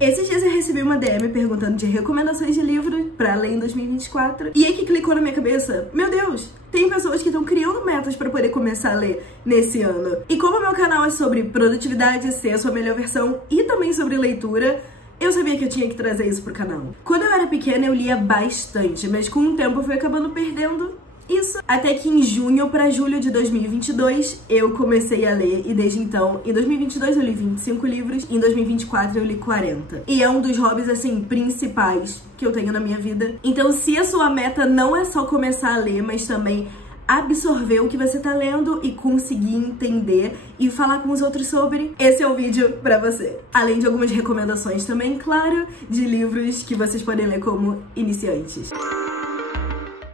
Esses dias eu recebi uma DM perguntando de recomendações de livros pra ler em 2024. E aí que clicou na minha cabeça, meu Deus, tem pessoas que estão criando metas pra poder começar a ler nesse ano. E como o meu canal é sobre produtividade, ser a sua melhor versão e também sobre leitura, eu sabia que eu tinha que trazer isso pro canal. Quando eu era pequena eu lia bastante, mas com o tempo eu fui acabando perdendo isso. Até que em junho pra julho de 2022 eu comecei a ler e desde então, em 2022 eu li 25 livros, em 2024 eu li 40. E é um dos hobbies, assim, principais que eu tenho na minha vida. Então se a sua meta não é só começar a ler, mas também absorver o que você tá lendo e conseguir entender e falar com os outros sobre, esse é o vídeo pra você. Além de algumas recomendações também, claro, de livros que vocês podem ler como iniciantes.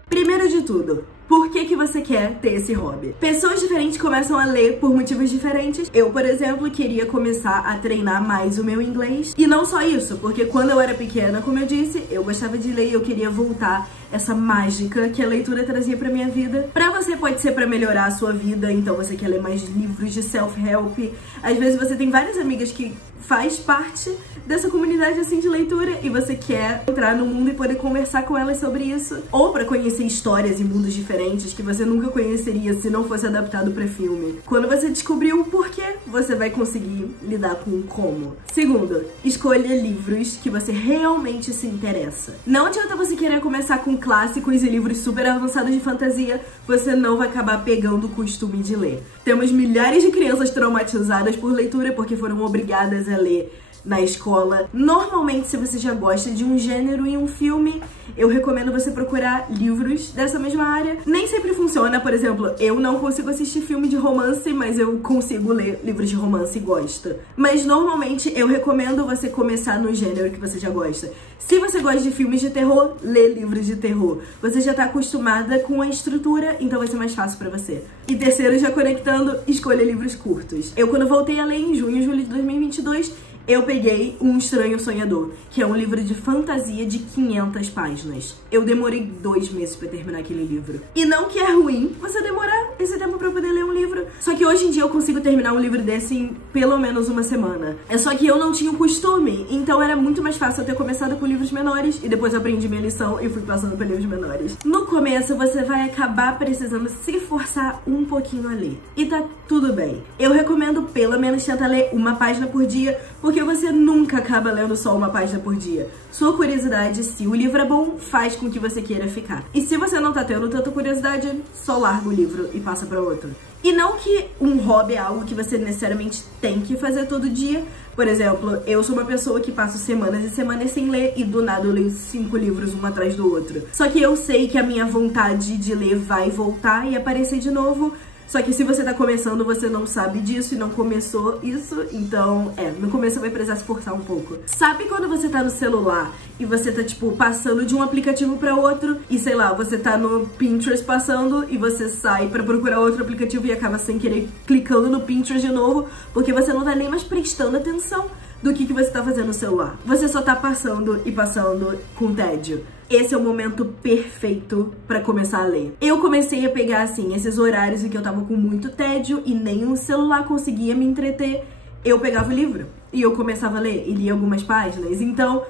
Primeiro de tudo, por que você quer ter esse hobby? Pessoas diferentes começam a ler por motivos diferentes. Eu, por exemplo, queria começar a treinar mais o meu inglês. E não só isso, porque quando eu era pequena, como eu disse, eu gostava de ler e eu queria voltar essa mágica que a leitura trazia pra minha vida. Pra você pode ser pra melhorar a sua vida, então você quer ler mais livros de self-help. Às vezes você tem várias amigas que faz parte dessa comunidade assim de leitura e você quer entrar no mundo e poder conversar com elas sobre isso. Ou pra conhecer histórias e mundos diferentes que você nunca conheceria se não fosse adaptado pra filme. Quando você descobriu o porquê, você vai conseguir lidar com o como. Segundo, escolha livros que você realmente se interessa. Não adianta você querer começar com clássicos e livros super avançados de fantasia, você não vai acabar pegando o costume de ler. Temos milhares de crianças traumatizadas por leitura porque foram obrigadas a ler na escola. Normalmente, se você já gosta de um gênero e um filme, eu recomendo você procurar livros dessa mesma área. Nem sempre funciona, por exemplo, eu não consigo assistir filme de romance, mas eu consigo ler livros de romance e gosto. Mas normalmente eu recomendo você começar no gênero que você já gosta. Se você gosta de filmes de terror, lê livros de terror. Você já tá acostumada com a estrutura, então vai ser mais fácil pra você. E terceiro, já conectando, escolha livros curtos. Eu, quando voltei a ler em junho e julho de 2022, eu peguei Um Estranho Sonhador, que é um livro de fantasia de 500 páginas. Eu demorei 2 meses pra terminar aquele livro. E não que é ruim você demorar esse tempo pra poder ler um livro. Só que hoje em dia eu consigo terminar um livro desse em pelo menos uma semana. É só que eu não tinha o costume, então era muito mais fácil eu ter começado com livros menores e depois eu aprendi minha lição e fui passando pra livros menores. No começo você vai acabar precisando se forçar um pouquinho a ler. E tá tudo bem. Eu recomendo pelo menos tentar ler uma página por dia, porque você nunca acaba lendo só uma página por dia. Sua curiosidade, se o livro é bom, faz com que você queira ficar. E se você não tá tendo tanta curiosidade, só larga o livro e passa pra outro. E não que um hobby é algo que você necessariamente tem que fazer todo dia. Por exemplo, eu sou uma pessoa que passo semanas e semanas sem ler e do nada eu leio 5 livros um atrás do outro. Só que eu sei que a minha vontade de ler vai voltar e aparecer de novo. Só que se você tá começando, você não sabe disso e não começou isso, então, no começo você vai precisar se forçar um pouco. Sabe quando você tá no celular e você tá, tipo, passando de um aplicativo pra outro e, sei lá, você tá no Pinterest passando e você sai pra procurar outro aplicativo e acaba sem querer clicando no Pinterest de novo porque você não tá nem mais prestando atenção do que você tá fazendo no celular. Você só tá passando e passando com tédio. Esse é o momento perfeito pra começar a ler. Eu comecei a pegar, assim, esses horários em que eu tava com muito tédio e nem o celular conseguia me entreter. Eu pegava o livro e eu começava a ler e lia algumas páginas. Então,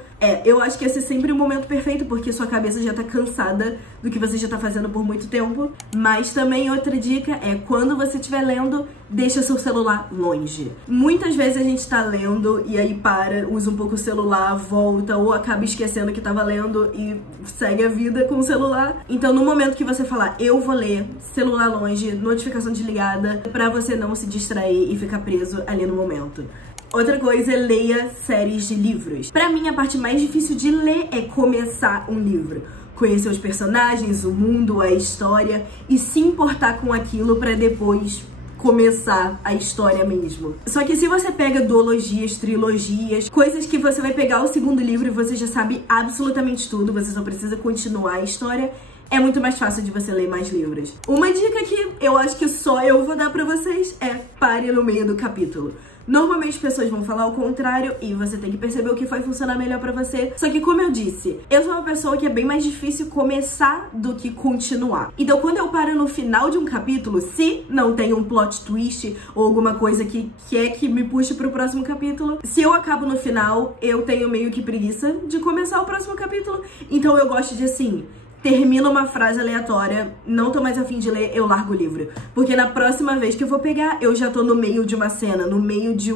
eu acho que esse é sempre o momento perfeito, porque sua cabeça já tá cansada do que você já tá fazendo por muito tempo. Mas também outra dica é, quando você estiver lendo, deixa seu celular longe. Muitas vezes a gente tá lendo e aí para, usa um pouco o celular, volta ou acaba esquecendo que tava lendo e segue a vida com o celular. Então no momento que você falar, eu vou ler, celular longe, notificação desligada, pra você não se distrair e ficar preso ali no momento. Outra coisa é leia séries de livros. Pra mim, a parte mais difícil de ler é começar um livro. Conhecer os personagens, o mundo, a história e se importar com aquilo pra depois começar a história mesmo. Só que se você pega duologias, trilogias, coisas que você vai pegar o segundo livro e você já sabe absolutamente tudo, você só precisa continuar a história, é muito mais fácil de você ler mais livros. Uma dica que eu acho que só eu vou dar pra vocês é pare no meio do capítulo. Normalmente as pessoas vão falar o contrário e você tem que perceber o que vai funcionar melhor pra você. Só que, como eu disse, eu sou uma pessoa que é bem mais difícil começar do que continuar. Então, quando eu paro no final de um capítulo, se não tem um plot twist ou alguma coisa que quer que me puxe pro próximo capítulo, se eu acabo no final, eu tenho meio que preguiça de começar o próximo capítulo. Então eu gosto de, assim, termina uma frase aleatória, não tô mais a fim de ler, eu largo o livro. Porque na próxima vez que eu vou pegar, eu já tô no meio de uma cena, no meio de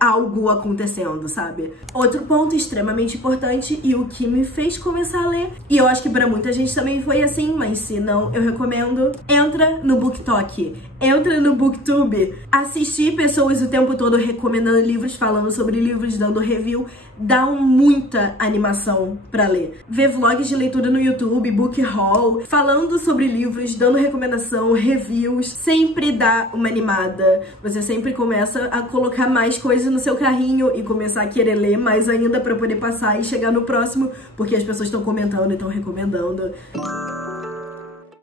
algo acontecendo, sabe? Outro ponto extremamente importante e o que me fez começar a ler, e eu acho que pra muita gente também foi assim, mas se não, eu recomendo, entra no BookTok, entra no BookTube, assistir pessoas o tempo todo recomendando livros, falando sobre livros, dando review, dá muita animação pra ler. Ver vlogs de leitura no YouTube, book haul, falando sobre livros, dando recomendação, reviews, sempre dá uma animada. Você sempre começa a colocar mais coisas no seu carrinho e começar a querer ler mais ainda pra poder passar e chegar no próximo, porque as pessoas estão comentando e estão recomendando.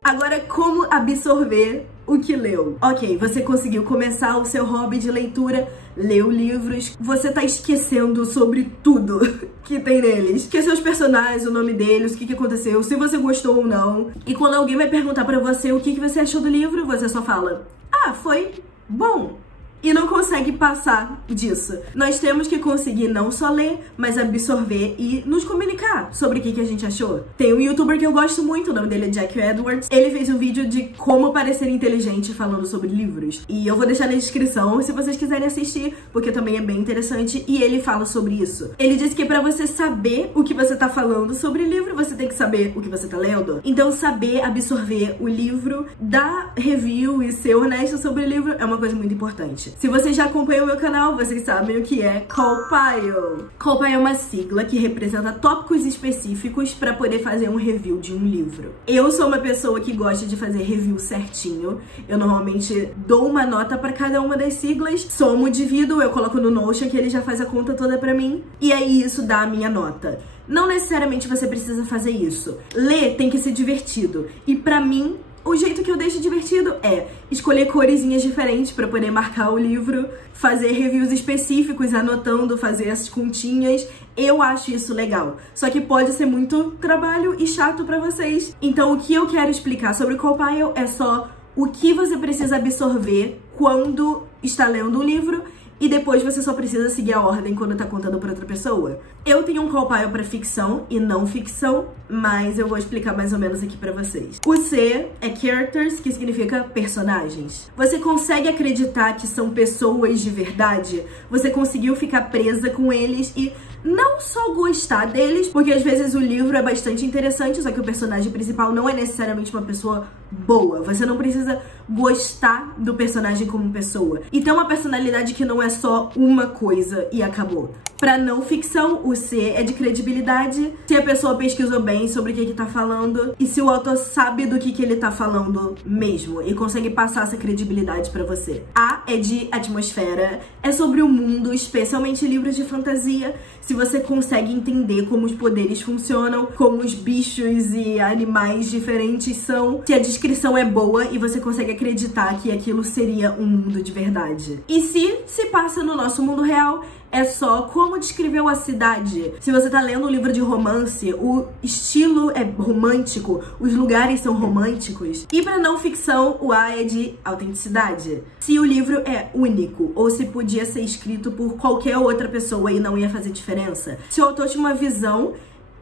Agora, como absorver o que leu? Ok, você conseguiu começar o seu hobby de leitura, leu livros, você tá esquecendo sobre tudo que tem neles. Esqueceu os personagens, o nome deles, o que aconteceu, se você gostou ou não. E quando alguém vai perguntar pra você o que você achou do livro, você só fala: ah, foi bom. E não consegue passar disso. Nós temos que conseguir não só ler, mas absorver e nos comunicar sobre o que a gente achou. Tem um youtuber que eu gosto muito, o nome dele é Jack Edwards. Ele fez um vídeo de como parecer inteligente falando sobre livros. E eu vou deixar na descrição se vocês quiserem assistir, porque também é bem interessante e ele fala sobre isso. Ele disse que pra você saber o que você tá falando sobre o livro, você tem que saber o que você tá lendo. Então saber absorver o livro, dar review e ser honesto sobre o livro é uma coisa muito importante. Se vocês já acompanham o meu canal, vocês sabem o que é Compile. Compile é uma sigla que representa tópicos específicos para poder fazer um review de um livro. Eu sou uma pessoa que gosta de fazer review certinho. Eu normalmente dou uma nota para cada uma das siglas, somo, divido, eu coloco no Notion que ele já faz a conta toda pra mim, e aí isso dá a minha nota. Não necessariamente você precisa fazer isso. Ler tem que ser divertido. E pra mim, o jeito que eu deixo divertido é escolher coresinhas diferentes pra poder marcar o livro, fazer reviews específicos, anotando, fazer as continhas. Eu acho isso legal. Só que pode ser muito trabalho e chato pra vocês. Então o que eu quero explicar sobre o Compile é só o que você precisa absorver quando está lendo um livro, e depois você só precisa seguir a ordem quando tá contando pra outra pessoa. Eu tenho um Compile pra ficção e não ficção, mas eu vou explicar mais ou menos aqui pra vocês. O C é Characters, que significa personagens. Você consegue acreditar que são pessoas de verdade? Você conseguiu ficar presa com eles e não só gostar deles, porque às vezes o livro é bastante interessante, só que o personagem principal não é necessariamente uma pessoa boa. Você não precisa gostar do personagem como pessoa. E tem uma personalidade que não é só uma coisa e acabou. Pra não ficção, o C é de credibilidade, se a pessoa pesquisou bem sobre o que tá falando e se o autor sabe do que ele tá falando mesmo e consegue passar essa credibilidade pra você. A é de atmosfera, é sobre o mundo, especialmente livros de fantasia, se você consegue entender como os poderes funcionam, como os bichos e animais diferentes são, se a descrição é boa e você consegue acreditar que aquilo seria um mundo de verdade. E se passa no nosso mundo real, é só como descreveu a cidade. Se você tá lendo um livro de romance, o estilo é romântico, os lugares são românticos. E pra não ficção, o A é de autenticidade. Se o livro é único, ou se podia ser escrito por qualquer outra pessoa e não ia fazer diferença. Se o autor tinha uma visão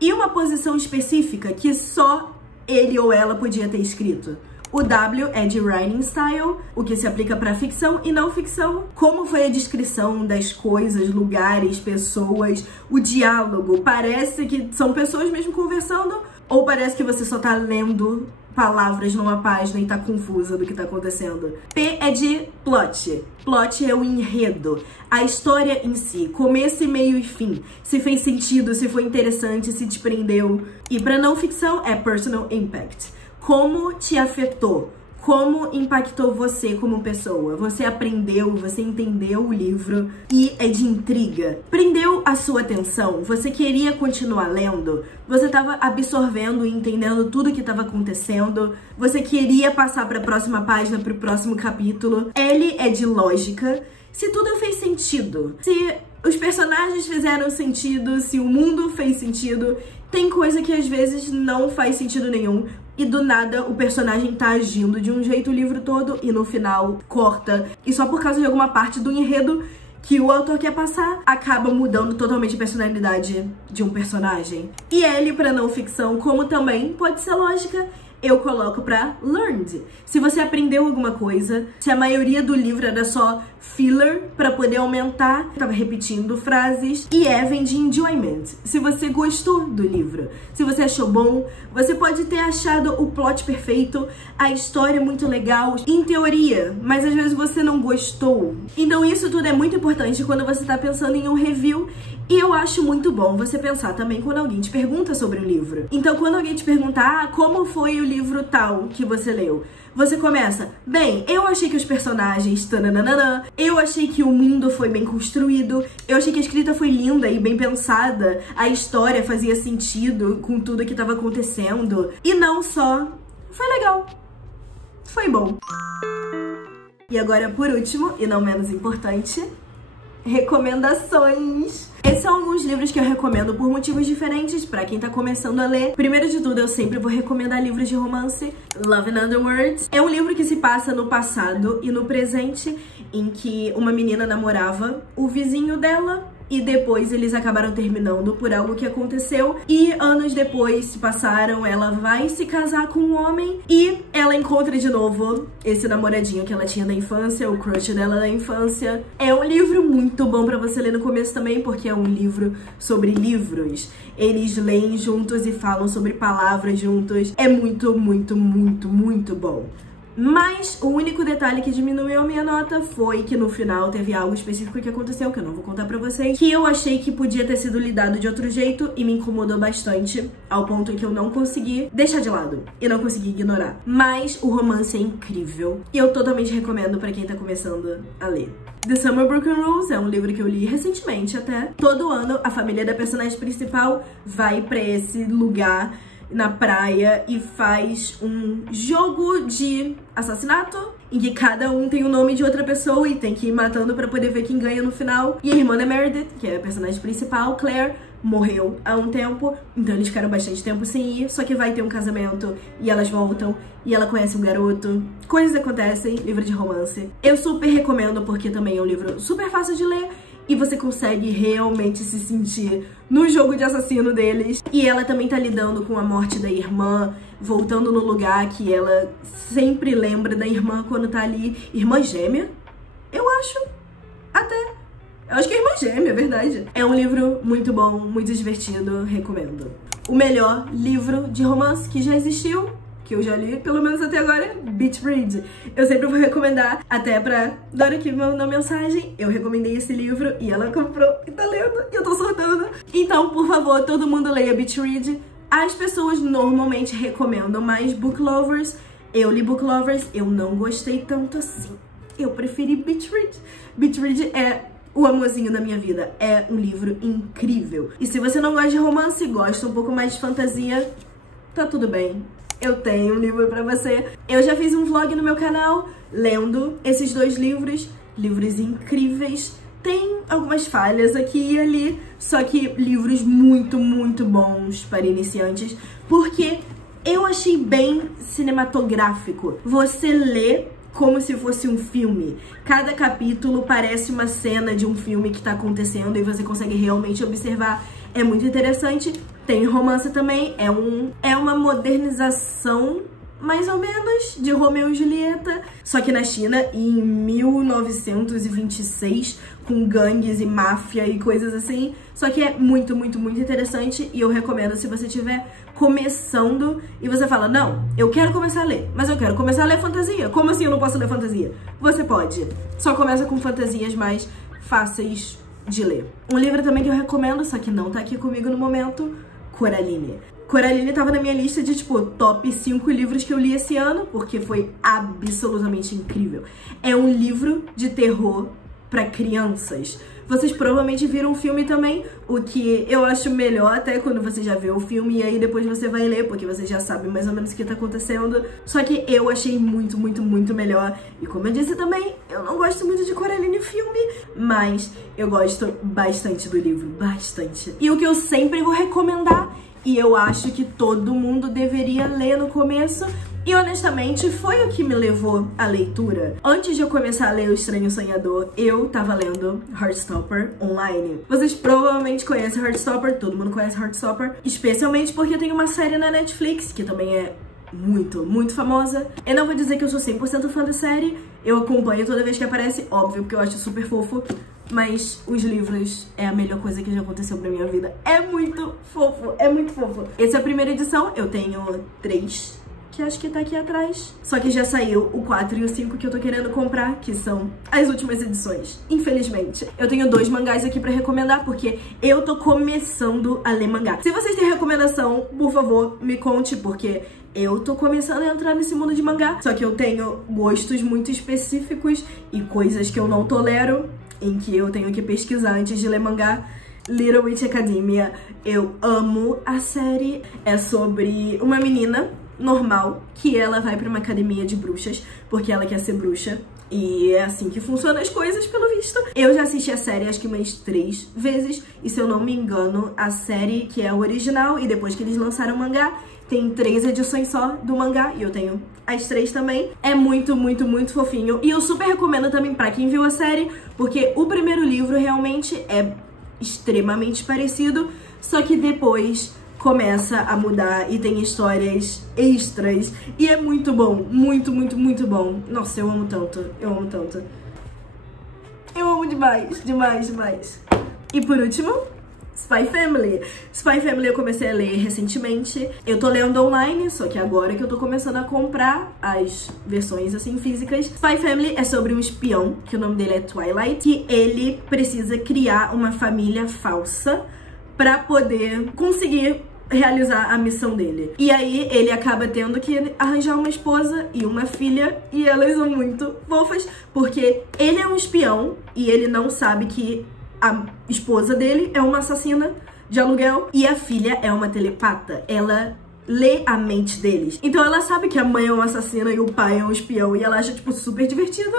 e uma posição específica que só ele ou ela podia ter escrito. O W é de writing style, o que se aplica para ficção e não ficção. Como foi a descrição das coisas, lugares, pessoas, o diálogo. Parece que são pessoas mesmo conversando ou parece que você só tá lendo palavras numa página e tá confusa do que tá acontecendo. P é de plot. Plot é o enredo, a história em si, começo, meio e fim. Se fez sentido, se foi interessante, se te prendeu. E para não ficção é personal impact. Como te afetou? Como impactou você como pessoa? Você aprendeu, você entendeu o livro e é de intriga. Prendeu a sua atenção? Você queria continuar lendo? Você estava absorvendo e entendendo tudo que estava acontecendo? Você queria passar para a próxima página, para o próximo capítulo? L é de lógica. se tudo fez sentido, se os personagens fizeram sentido, se o mundo fez sentido. Tem coisa que às vezes não faz sentido nenhum e do nada o personagem tá agindo de um jeito o livro todo e no final corta. E só por causa de alguma parte do enredo que o autor quer passar, acaba mudando totalmente a personalidade de um personagem. E ele, pra não ficção, como também pode ser lógica, eu coloco pra learned. Se você aprendeu alguma coisa, se a maioria do livro era só filler pra poder aumentar, tava repetindo frases, e vem de enjoyment. Se você gostou do livro, se você achou bom, você pode ter achado o plot perfeito, a história muito legal, em teoria, mas às vezes você não gostou. Então isso tudo é muito importante quando você tá pensando em um review. E eu acho muito bom você pensar também quando alguém te pergunta sobre o livro. Então, quando alguém te perguntar, como foi o livro tal que você leu? Você começa, bem, eu achei que os personagens, tananana, eu achei que o mundo foi bem construído, eu achei que a escrita foi linda e bem pensada, a história fazia sentido com tudo que estava acontecendo. E não só, foi legal, foi bom. E agora, por último, e não menos importante, recomendações. Esses são alguns livros que eu recomendo por motivos diferentes pra quem tá começando a ler. Primeiro de tudo, eu sempre vou recomendar livros de romance. Love in Other Words é um livro que se passa no passado e no presente, em que uma menina namorava o vizinho dela e depois eles acabaram terminando por algo que aconteceu e anos depois se passaram, ela vai se casar com um homem e ela encontra de novo esse namoradinho que ela tinha da infância, o crush dela da infância. É um livro muito bom pra você ler no começo também, porque é um livro sobre livros. Eles leem juntos e falam sobre palavras juntos. É muito, muito, muito, muito bom. Mas o único detalhe que diminuiu a minha nota foi que no final teve algo específico que aconteceu, que eu não vou contar pra vocês, que eu achei que podia ter sido lidado de outro jeito e me incomodou bastante, ao ponto em que eu não consegui deixar de lado e não consegui ignorar. Mas o romance é incrível e eu totalmente recomendo pra quem tá começando a ler. The Summer Broken Rules é um livro que eu li recentemente até. Todo ano a família da personagem principal vai pra esse lugar na praia e faz um jogo de assassinato em que cada um tem o nome de outra pessoa e tem que ir matando pra poder ver quem ganha no final. E a irmã da Meredith, que é a personagem principal, Claire, morreu há um tempo, então eles ficaram bastante tempo sem ir, só que vai ter um casamento e elas voltam e ela conhece um garoto. Coisas acontecem, livro de romance. Eu super recomendo porque também é um livro super fácil de ler e você consegue realmente se sentir no jogo de assassino deles. E ela também tá lidando com a morte da irmã, voltando no lugar que ela sempre lembra da irmã quando tá ali. Irmã gêmea? Eu acho. Até. Eu acho que é irmã gêmea, é verdade. É um livro muito bom, muito divertido, recomendo. O melhor livro de romance que já existiu, que eu já li, pelo menos até agora, Beach Read. Eu sempre vou recomendar, até pra Dora que me mandou mensagem, eu recomendei esse livro e ela comprou e tá lendo, e eu tô sortando. Então, por favor, todo mundo leia Beach Read. As pessoas normalmente recomendam mais Book Lovers. Eu li Book Lovers, eu não gostei tanto assim. Eu preferi Beach Read. Beach Read é o amorzinho da minha vida. É um livro incrível. E se você não gosta de romance e gosta um pouco mais de fantasia, tá tudo bem. Eu tenho um livro pra você. Eu já fiz um vlog no meu canal lendo esses dois livros. Livros incríveis. Tem algumas falhas aqui e ali, só que livros muito, muito bons para iniciantes, porque eu achei bem cinematográfico. Você lê como se fosse um filme. Cada capítulo parece uma cena de um filme que tá acontecendo e você consegue realmente observar. É muito interessante. Tem romance também, é uma modernização, mais ou menos, de Romeu e Julieta, só que na China, em 1926, com gangues e máfia e coisas assim. Só que é muito, muito, muito interessante e eu recomendo se você estiver começando e você fala, não, eu quero começar a ler, mas eu quero começar a ler fantasia. Como assim eu não posso ler fantasia? Você pode. Só começa com fantasias mais fáceis de ler. Um livro também que eu recomendo, só que não tá aqui comigo no momento, Coraline. Coraline tava na minha lista de, tipo, top 5 livros que eu li esse ano, porque foi absolutamente incrível. É um livro de terror pra crianças. Vocês provavelmente viram o filme também, o que eu acho melhor até quando você já vê o filme e aí depois você vai ler, porque você já sabe mais ou menos o que tá acontecendo. Só que eu achei muito, muito, muito melhor. E como eu disse também, eu não gosto muito de Coraline filme, mas eu gosto bastante do livro, bastante. E o que eu sempre vou recomendar, e eu acho que todo mundo deveria ler no começo, e honestamente foi o que me levou à leitura. Antes de eu começar a ler O Estranho Sonhador, eu tava lendo Heartstopper online. Vocês provavelmente conhecem Heartstopper, todo mundo conhece Heartstopper, especialmente porque tem uma série na Netflix, que também é muito, muito famosa. Eu não vou dizer que eu sou 100% fã da série, eu acompanho toda vez que aparece, óbvio, porque eu acho super fofo. Mas os livros é a melhor coisa que já aconteceu pra minha vida. É muito fofo, é muito fofo. Essa é a primeira edição, eu tenho 3, que acho que tá aqui atrás. Só que já saiu o 4 e o 5 que eu tô querendo comprar, que são as últimas edições, infelizmente. Eu tenho 2 mangás aqui pra recomendar, porque eu tô começando a ler mangá. Se vocês têm recomendação, por favor, me conte, porque eu tô começando a entrar nesse mundo de mangá. Só que eu tenho gostos muito específicos e coisas que eu não tolero, em que eu tenho que pesquisar antes de ler mangá. Little Witch Academia, eu amo a série. É sobre uma menina normal que ela vai pra uma academia de bruxas porque ela quer ser bruxa. E é assim que funcionam as coisas, pelo visto. Eu já assisti a série acho que umas 3 vezes. E se eu não me engano, a série que é a original, e depois que eles lançaram o mangá, tem 3 edições só do mangá, e eu tenho as 3 também. É muito, muito, muito fofinho. E eu super recomendo também pra quem viu a série, porque o primeiro livro realmente é extremamente parecido, só que depois começa a mudar e tem histórias extras. E é muito bom, muito, muito, muito bom. Nossa, eu amo tanto, eu amo tanto. Eu amo demais, demais, demais. E por último, Spy Family. Spy Family eu comecei a ler recentemente. Eu tô lendo online, só que agora que eu tô começando a comprar as versões assim físicas. Spy Family é sobre um espião, que o nome dele é Twilight, que ele precisa criar uma família falsa pra poder conseguir realizar a missão dele. E aí ele acaba tendo que arranjar uma esposa e uma filha, e elas são muito fofas, porque ele é um espião e ele não sabe que a esposa dele é uma assassina de aluguel e a filha é uma telepata. Ela lê a mente deles. Então ela sabe que a mãe é uma assassina e o pai é um espião, e ela acha, tipo, super divertido.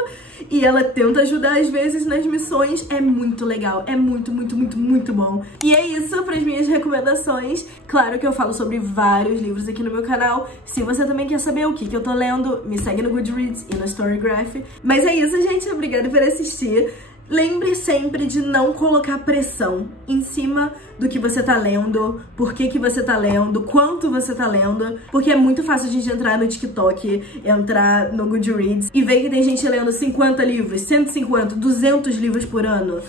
E ela tenta ajudar às vezes nas missões. É muito legal. É muito, muito, muito, muito bom. E é isso para as minhas recomendações. Claro que eu falo sobre vários livros aqui no meu canal. Se você também quer saber o que eu tô lendo, me segue no Goodreads e no Storygraph. Mas é isso, gente. Obrigada por assistir. Lembre sempre de não colocar pressão em cima do que você tá lendo, por que você tá lendo, quanto você tá lendo, porque é muito fácil a gente entrar no TikTok, entrar no Goodreads e ver que tem gente lendo 50 livros, 150, 200 livros por ano.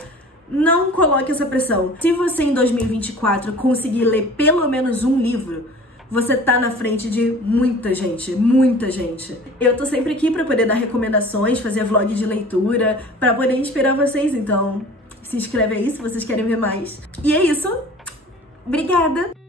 Não coloque essa pressão. Se você em 2024 conseguir ler pelo menos um livro, você tá na frente de muita gente, muita gente. Eu tô sempre aqui pra poder dar recomendações, fazer vlog de leitura, pra poder inspirar vocês, então se inscreve aí se vocês querem ver mais. E é isso. Obrigada!